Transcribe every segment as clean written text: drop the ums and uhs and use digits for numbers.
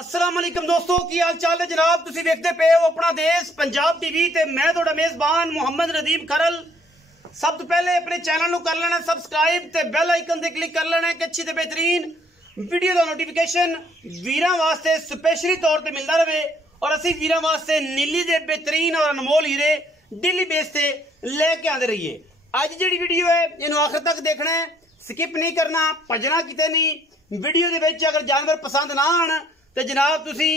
अस्सलाम वालेकुम दोस्तों की हाल चाल है जनाब। तुसी देखते पे हो अपना देश पंजाब टीवी ते मैं थोड़ा मेजबान मोहम्मद नदीम खरल। सब तो पहले अपने चैनल को कर लेना सबसक्राइब ते बेल आइकन ते क्लिक कर लेना कि अच्छी ते बेहतरीन वीडियो का नोटिफिकेशन वीरां वास्ते स्पेशली तौर पे मिलता रहे और असी वीरां वास्ते नीली दे बेहतरीन और अनमोल हीरे डेली बेस ते लेके आते रहिए। अज जी वीडियो है इन्हों आखिर तक देखना है, स्किप नहीं करना, भजना किते नहीं। वीडियो के विच अगर जानवर पसंद ना आन तो जनाब तुसी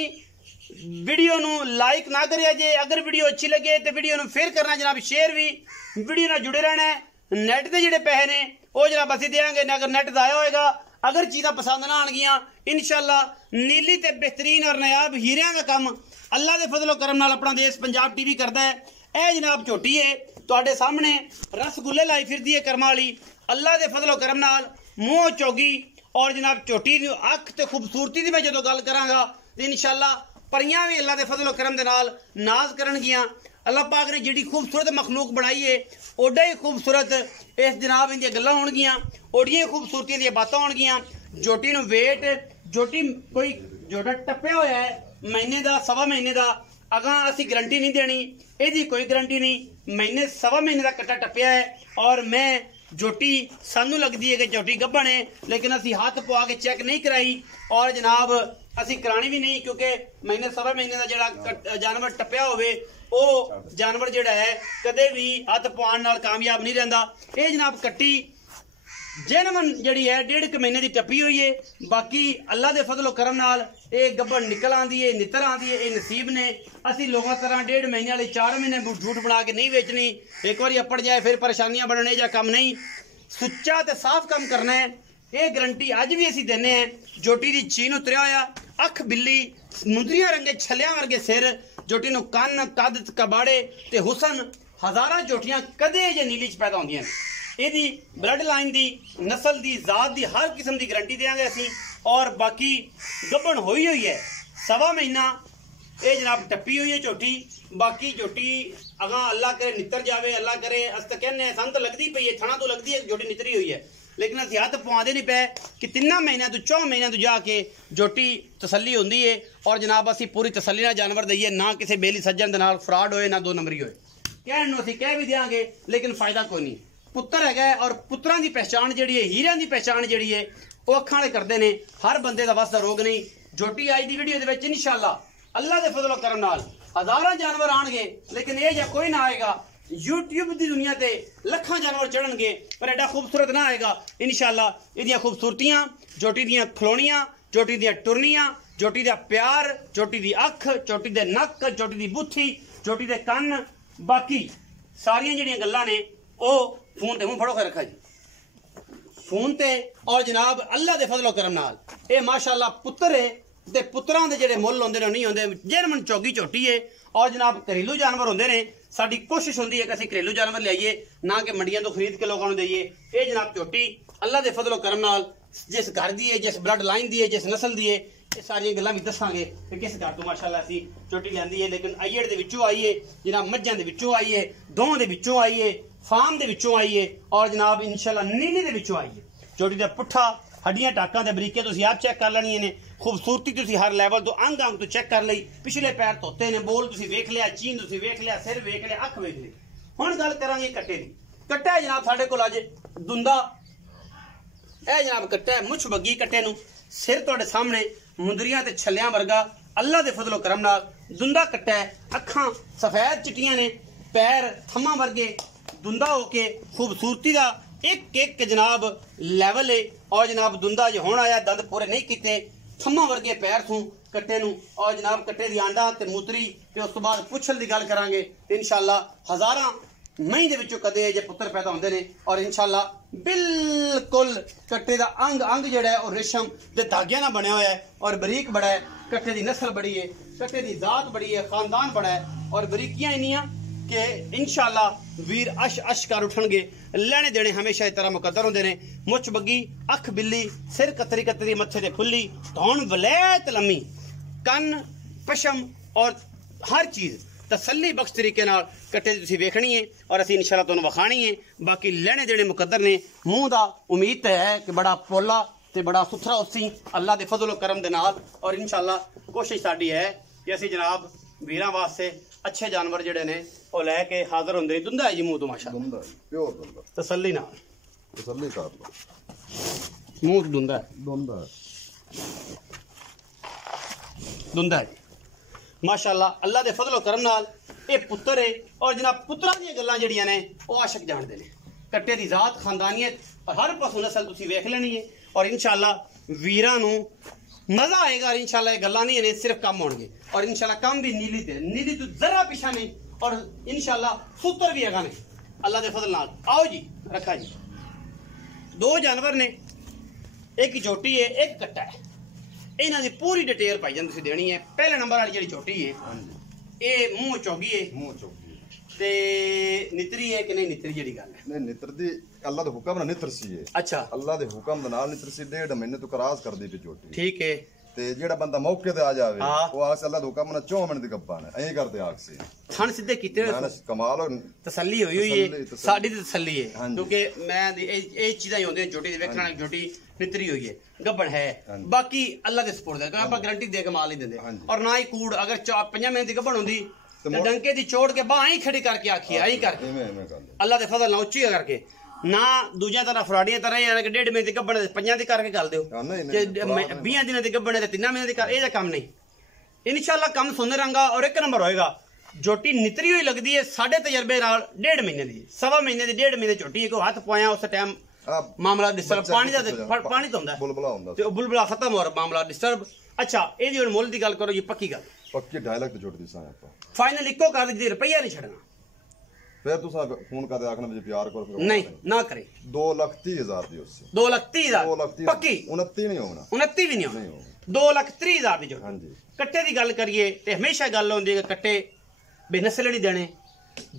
वीडियो नू लाइक ना करिया जे। अगर वीडियो अच्छी लगे तो वीडियो नू फिर करना जनाब शेयर भी। वीडियो नाल जुड़े रहना है। नैट के जिहड़े पैसे ने वो जनाब असीं देंगे अगर नैट दाया होएगा। अगर चीज़ां पसंद ना आनगियां इंशाअल्लाह नीली ते बेहतरीन और नायाब हीरियां का काम अल्लाह के फजलो करम नाल अपना देश पंजाब टीवी करता है। यह जनाब झोटी है तुहाडे सामने रसगुल्ले लाई फिरदी है कर्मा वाली। अल्लाह के फजलो करम नाल मूँह चोगी और जनाब झोटी की अख तो खूबसूरती की मैं जो गल करांगा तो इंशाअल्लाह परियां भी अल्लाह के फजलो करम दे नाल नाज करनगियां। अल्लाह पाक ने जिहड़ी खूबसूरत मखलूक बनाई है ओडा ही खूबसूरत इस जनाब इंदियां गल्लां होणगियां, ओडियां खूबसूरतियां दी बातां होणगियां। झोटी नूं वेट झोटी कोई जोड़ा टप्पिया होया है महीने का सवा महीने का, अगां असीं गारंटी नहीं देनी, इहदी कोई गारंटी नहीं। महीने सवा महीने का कट्टा टप्पिया है और मैं झोटी सानू लगती है कि झोटी गब्बन है, लेकिन असी हाथ पवा के चेक नहीं कराई और जनाब असी करानी भी नहीं क्योंकि महीने सवा महीने का जो जानवर टप्पिया होवे वो जानवर जिहड़ा है कदे भी हाथ पवाण नाल कामयाब नहीं रहिंदा। ये जनाब कट्टी जेनवन जिहड़ी है 1.5 महीने की टप्पी हुई है। बाकी अल्लाह के फजलो करम नाल ये गब्बन निकल आती है, नितर आती है, ये नसीब ने। असी लोगों तरह 1.5 महीने वाले 4 महीने झूठ बना के नहीं बेचनी। एक बार अपड़ जाए फिर परेशानियां बनने जा कम नहीं, सुच्चा तो साफ काम करना है। ये गारंटी अज भी असी देने हैं। झोटी की चीन उतरिया होया, अख बिल्ली, मुंदरिया रंगे छलियां वर्गे सिर, झोटी नूं कन्न कद कबाड़े ते हुसन। हज़ारां झोटियां कदे जे नीली च पैदा होंदियां ने। यदि ब्लड लाइन की नस्ल की जात की हर किस्म की गारंटी देंगे असी। और बाकी गब्बन हुई है सवा महीना ये जनाब टप्पी हुई है झोटी। बाकी झोटी अगा अल्लाह करे नितर जाए, अल्लाह करे अस तो कहने सन तो लगती पई है, थणा तो लगती है झोटी नितरी हुई है, लेकिन असी हथ पवाते नहीं पे कि 3 महीनों तो 4 महीनों तो जाके झोटी तसली होंदी है। और जनाब असी पूरी तसली नाल जानवर दईए, ना किसी बेली सज्जन दे नाल फ्रॉड होए, ना 2 नंबरी होए। कहण नूं असी कह भी देंगे लेकिन फायदा कोई नहीं। पुत्र है और पुत्रां की पहचान जी है, हीरियां की पहचान जी है वो अखां वाले करते हैं। हर बंदे का बस का रोग नहीं। झोटी आई की वीडियो के इंशाअल्लाह अल्लाह के फजलो करम नाल हज़ारां जानवर आएंगे, लेकिन यह जा कोई ना आएगा। यूट्यूब की दुनिया से लखां जानवर चढ़नगे पर एडा खूबसूरत ना आएगा इंशाअल्लाह। इहदियां खूबसूरतियां, झोटी दियां खलोनियां, झोटी दियां टुरनियां, झोटी दा प्यार, झोटी दी अख, झोटी दे नक, झोटी दी बुत्थी, झोटी दे कन्न, बाकी सारियां जिहड़ियां गल्लां ने ओ फोन ते मुंह फड़ो के रखा जी फोन ते। और जनाब अल्लाह के फजलो करम नाल ये माशाअल्लाह पुत्र है ते पुत्रां दे जिहड़े मुल होंदे ने नहीं होंदे। जेरमन चौगी झोटी है और जनाब घरेलू जानवर होंदे ने। साडी कोशिश होंदी है कि असीं घरेलू जानवर लियाइए, ना कि मंडियां तो खरीद के लोगों को दईए। ये जनाब झोटी अल्लाह के फजलो करम नाल जिस घर दी है, जिस ब्लड लाइन दी है, जिस नस्ल दी है, ये सारियां गल्लां भी दसांगे कि किस घर तो माशाअल्लाह असीं झोटी लियांदी है। लेकिन अयड़ दे विचों आई है, जनाब मज्जां दे विचों आई है, दोहां दे विचों आई है, फार्म दे विचों आई है और जनाब इंशाअल्लाह नीली दे विचों आई है। झोटी दा पुट्ठा हड्डियां टाकां दे बरीके तुसीं आप चेक कर लैणियां ने। खूबसूरती तुसीं हर लैवल तो अंग अंग तो चेक कर लई। पिछले पैर धोते ने, बोल तुसीं वेख लिया, चीन तुसीं वेख लिया, सिर वेख लिया, अख वेख ली। हुण गल करांगे कट्टे दी। कट्टा है जनाब साडे कोल अज दुंदा। यह जनाब कट्टा है मुछ बग्गी कट्टे नूं। सिर तुहाडे सामने मुंदरियां ते छल्लियां वर्गा अल्लाह दे फजलो करम नाल दुंदा कट्टा है। अखां सफेद चिट्टियां ने, पैर थम्मा वर्गे दुंदा होके खूबसूरती का एक एक जनाब लैवल है। और जनाब दुंदा जो हुण आया, दंद पूरे नहीं किते, थम्मा वर्गे पैर थूं कट्टे नूं। और जनाब कट्टे दी आंडा ते मूतरी ते उस तो बाद पुछल की गल करांगे इंशाअल्लाह। हज़ारां मई दे विचों कदे जे पुत्र पैदा होंदे ने और इंशाअल्लाह बिल्कुल कट्टे दा अंग अंग जिहड़ा है और रेशम दे धागियां नाल बनिया होया है और बरीक बड़ा है। कट्टे दी नस्ल बड़ी है, कट्टे दी जात बड़ी है, खानदान बड़ा है और बरीकियां इन्नियां कि इंशाअल्लाह वीर अश अश कर उठणगे। लैने देने हमेशा इस तरह मुकद्दर होंदे ने। मुछ बग्गी, अख बिल्ली, सिर कतरी कतरी, मत्थे ते खुली, धौन वलैत लम्मी, कन्न पशम और हर चीज़ तसली बख्श तरीके नाल कट्टे तुसीं वेखनी है और असीं इंशाअल्लाह तुहानूं विखाणी है। बाकी लैने देने मुकद्दर ने। मूँह दा उम्मीद तो है कि बड़ा पोला ਤੇ ਬੜਾ ਸੁਥਰਾ ਉਸੀ ਅੱਲਾ ਦੇ ਫਜ਼ਲ ਕਰਮ ਦੇ ਨਾਲ। ਔਰ ਇਨਸ਼ਾਅੱਲਾ ਕੋਸ਼ਿਸ਼ ਸਾਡੀ ਹੈ ਕਿ ਅਸੀਂ ਜਨਾਬ ਵੀਰਾਂ ਵਾਸਤੇ अच्छे जानवर ਜਿਹੜੇ ਨੇ ਉਹ ਲੈ ਕੇ ਹਾਜ਼ਰ ਹੁੰਦੇ। ਦੁੰਦਾ ਹੈ ਜੀ ਮੂੰਹ ਤੋਂ ਮਾਸ਼ਾਅੱਲਾ, ਦੁੰਦਾ ਪਿਓਰ ਦੁੰਦਾ, ਤਸੱਲੀ ਨਾਲ ਤਸੱਲੀ ਕਰ ਲਓ। ਮੂੰਹ ਦੁੰਦਾ ਹੈ, ਦੁੰਦਾ ਦੁੰਦਾ ਹੈ ਮਾਸ਼ਾਅੱਲਾ। ਅੱਲਾ ਦੇ ਫਜ਼ਲ ਕਰਮ ਨਾਲ ਇਹ ਪੁੱਤਰ ਹੈ। ਔਰ ਜਨਾਬ ਪੁੱਤਰਾਂ ਦੀਆਂ ਗੱਲਾਂ ਜਿਹੜੀਆਂ ਨੇ ਉਹ ਆਸ਼ਕ ਜਾਣਦੇ ਨੇ। ਕੱਟੇ ਦੀ ਜ਼ਾਤ, ਖਾਨਦਾਨੀਅਤ ਔਰ ਹਰ ਪਾਸੋਂ ਨਸਲ ਤੁਸੀਂ ਵੇਖ ਲੈਣੀ ਹੈ। ਔਰ ਇਨਸ਼ਾਅੱਲਾ ਵੀਰਾਂ ਨੂੰ मजा आएगा। और इंशाल्लाह ये गल्ला नहीं है, सिर्फ कम होंगे। और इंशाल्लाह कम भी नीली तो जरा पिछा नहीं। और इंशाल्लाह सूत्र भी है नहीं अल्लाह के फजल नाल। आओ जी रखा जी, दो जानवर ने, एक झोटी है एक कट्टा है। इन्हां दी पूरी डिटेल भाई जान तुसीं देनी है। पहले नंबर वाली जिहड़ी झोटी है ये मुंह चौगी है, मुंह चौगी ते नितरी है कि नहीं नितरी जिहड़ी गल है? नहीं नितर दी अल्लाह दे हुक्म नाल नितर सी है। अच्छा अल्लाह दे हुक्म दे नाल नितर सी। 1.5 महीने तो क्रॉस कर दी पई झोटी। ठीक है। ते जेड़ा बंदा मौके ते आ जावे हाँ। वो आस अल्लाह दे हुक्म नाल 4 मिनट दी गप्पा ने ऐ करदे आख से थन सीधे कीते ना कमाल। और तसल्ली हुई हुई है, तसल्ली। साड़ी दी तसल्ली है। हाँ जी। क्योंकि मैं ये चीज़ां ही होंदी झोटी देखना झोटी नितरी हुई है, गब्बन है। हाँ जी। बाकी अल्लाह दे सपुर्द है, आप गारंटी दे के माल नहीं देंगे। हाँ जी। और ना ही कूड़ अगर 5 महीने दी गब्बन होंदी तो तो डंके दी चोड़ के बाह ही खड़ी करके आखी आई करके एवें एवें कर ले अल्लाह दे फजल नाल उच्ची करके ना दूजिया तरह फराड़ियां तरह यानी कि 1.5 महीने दी गब्बन 5 दी करके गल दिओ हाँ, नहीं, कि नहीं, 20 दिन दी गब्बन है 3 महीने दी कर, ये काम नहीं। इंशाल्लाह काम सुन रंगा और एक नंबर होएगा। झोटी नितरी हुई लगती है साढ़े तजर्बे नाल 1.5 महीने दी, 1.25 महीने दी, 1.5 महीने झोटी को हाथ पाया उस टाइम मामला डिस्टर्ब पानी दा पानी तो हुंदा बुलबुला हुंदा ते बुलबुला खत्म और मामला डिस्टर्ब। अच्छा एदी हुन मुੱਲ दी गल करो जी, पक्की गल पक्की 2.5 लाख दी झोटी दिसां आपा फाइनल इको कर दी, रुपया नहीं छड़ना। फिर तुसा फोन करदे आखना मुझे प्यार करो नहीं ना करे। 2,30,000 दी उससे 2,30,000 2,30,000 पक्की 29 नहीं होना 29 भी नहीं नहीं होना। होना 2,30,000 ਦੀ ਜੋੜੀ। हाँ जी। ਕੱਟੇ ਦੀ ਗੱਲ ਕਰੀਏ ਤੇ ਹਮੇਸ਼ਾ ਗੱਲ ਹੁੰਦੀ ਹੈ ਕਿ ਕੱਟੇ ਬੇਨਸਲ ਨਹੀਂ ਦੇਣੇ,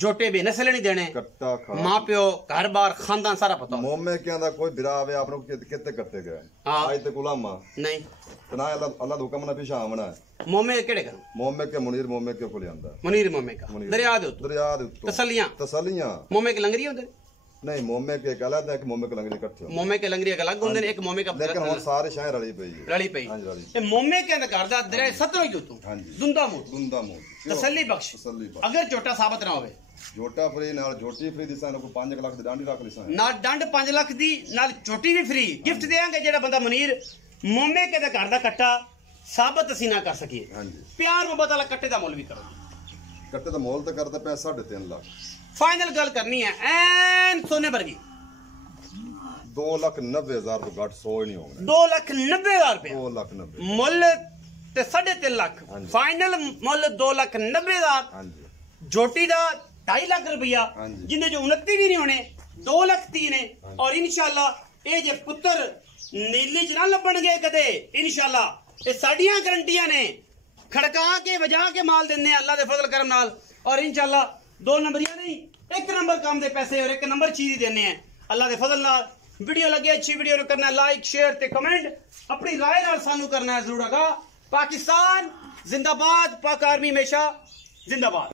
जोटे बेनस्ल नहीं देने। कट्टा खा माँ प्यो घर बार खानदान सारा पता हो। मोमे क्या दा कोई बिरा आवे आपने कितने कट्टे गए हाँ। आज ते गुलामा नहीं तो ना अल्लाह दा हुक्म ना पिछा आमना है। मोमे केड़े कर मोमे के मुनीर मोमे के कोले आंदा मुनीर मोमे का दरिया दे उत्ते दरिया दे उत्ते तसलियां मोमे के लंगरी होंदे नहीं मोमे के अलग है कि मोमे के लंगरी इकट्ठे होंदे मोमे के लंगरी अलग होंदे ने एक मोमे का लेकिन हुन सारे शहर रली पई रली पई हां जी रली ए मोमे के अंदर करदा दरिया सतरों जो तू हां जी दुंदा मुंह तसल्ली बख्श अगर छोटा साबित ना होवे झोटा फ्री नाल झोटी फ्री दिसा को 5 लाख दी डांडी रख लिसा ना डंड 5 लाख दी नाल छोटी भी फ्री गिफ्ट देंगे जेड़ा बंदा मुनीर मोमे के घर दा कट्टा साबित ਅਸੀਂ ना कर सकिए। हां जी प्यार मोहब्बत वाला कट्टे दा मोल भी करो। कट्टे दा मोल तो करदा पे 3.5 लाख फाइनल गल करनी है एन सोने वर्गी 2,90,000 तो घट 100 ही नहीं होगा 2,90,000 रुपया 2,90,000 मुल ते 3.5 लाख फाइनल मुल 2,90,000 हां जी झोटी दा 2.5 लाख रुपया जिन्हें जो 29 भी नहीं होने 2,30,000 ने। और इंशाल्लाह ये जे पुत्र नीली च ना लभण गए कदे इंशाल्लाह ये साडियां गारंटियां ने खड़का के वजा के माल देने अल्लाह दे फजल करम नाल। और इंशाल्लाह 2 नंबरियां नहीं 1 नंबर काम दे पैसे और 1 नंबर चीज देने हैं अल्लाह दे फजल नाल। वीडियो लगे अच्छी वीडियो नु करना लाइक शेयर ते कमेंट अपनी राय नाल सानू करना है जरूर। पाकिस्तान जिंदाबाद, पाक आर्मी हमेशा जिंदाबाद।